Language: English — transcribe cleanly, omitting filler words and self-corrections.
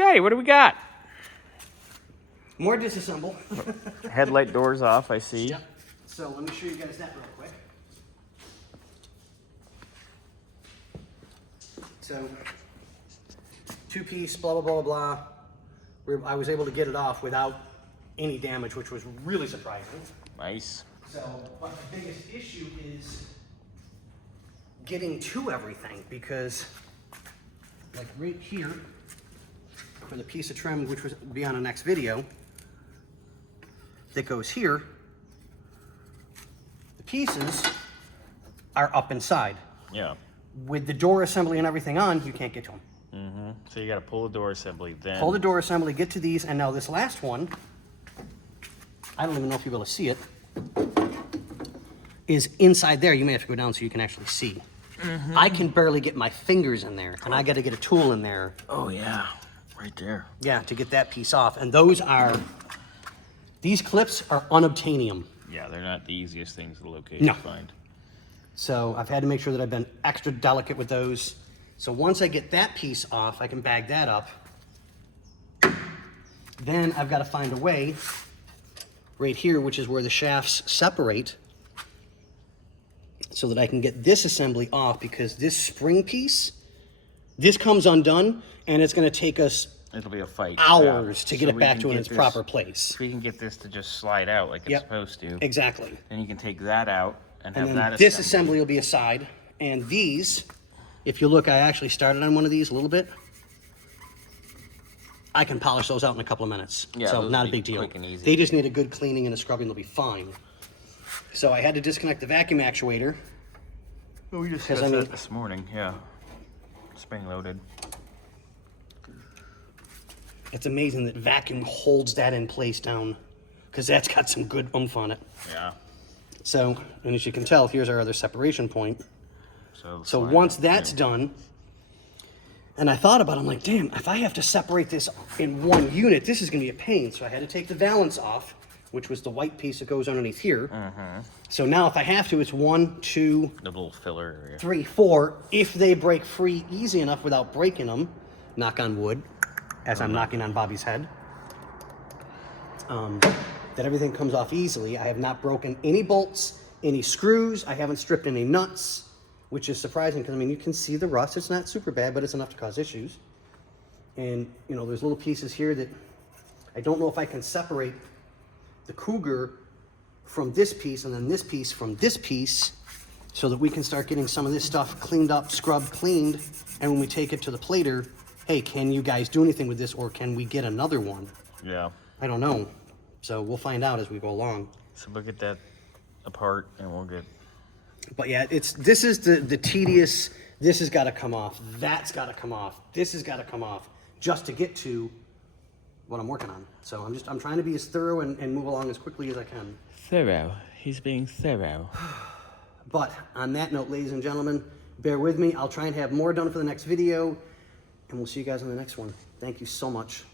Scotty, what do we got? More disassemble. Headlight doors off, I see. Yep. So let me show you guys that real quick. So, two-piece, blah, blah, blah, blah. I was able to get it off without any damage, which was really surprising. Nice. So, but the biggest issue is getting to everything, because like right here, for the piece of trim, which will be on the next video, that goes here, the pieces are up inside. Yeah. With the door assembly and everything on, you can't get to them. Mm-hmm. So you got to pull the door assembly, then Pull the door assembly, get to these, and now this last one, I don't even know if you'll be able to see it, is inside there. You may have to go down so you can actually see. Mm-hmm. I can barely get my fingers in there, and I got to get a tool in there. Oh yeah, right there. Yeah, to get that piece off. And these clips are unobtainium. Yeah, they're not the easiest things to locate No. to find. So I've had to make sure that I've been extra delicate with those. So once I get that piece off, I can bag that up. Then I've got to find a way right here, which is where the shafts separate, so that I can get this assembly off, because this spring piece, this comes undone, and it's going to take us It'll be a fight. hours to get So it we back can to in get its this- proper place. So we can get this to just slide out like it's Yep. supposed to. Exactly. Then you can take that out and have And that then this assembled. assembly will be aside, and these, if you look, I actually started on one of these a little bit. I can polish those out in a couple of minutes. Yeah, so those not a will be big deal. quick and easy. They just need a good cleaning and a scrubbing, they'll be fine. So I had to disconnect the vacuum actuator. Oh, we just Because, had I mean- that this morning. Yeah, spring loaded. It's amazing that vacuum holds that in place down, because that's got some good oomph on it. Yeah. So, and as you can tell, here's our other separation point. So So slide once out. that's done, and I thought about it, I'm like, damn, if I have to separate this in one unit, this is gonna be a pain. So I had to take the valance off, which was the white piece that goes underneath here. So now if I have to, it's 1, 2, the little filler area. 3, 4. If they break free easy enough without breaking them, knock on wood, as I'm knocking on Bobby's head, that everything comes off easily. I have not broken any bolts, any screws. I haven't stripped any nuts, which is surprising, because I mean, you can see the rust. It's not super bad, but it's enough to cause issues. And you know, there's little pieces here that I don't know if I can separate the Cougar from this piece, and then this piece from this piece, so that we can start getting some of this stuff cleaned up, scrubbed, cleaned. And when we take it to the plater, hey, can you guys do anything with this, or can we get another one? Yeah. I don't know. So we'll find out as we go along. So we'll get that apart and we'll get. But yeah, this is the tedious. This has got to come off. That's got to come off. This has got to come off, just to get to what I'm working on. So I'm trying to be as thorough and move along as quickly as I can. Thorough. He's being thorough. But on that note, ladies and gentlemen, bear with me. I'll try and have more done for the next video, and we'll see you guys on the next one. Thank you so much.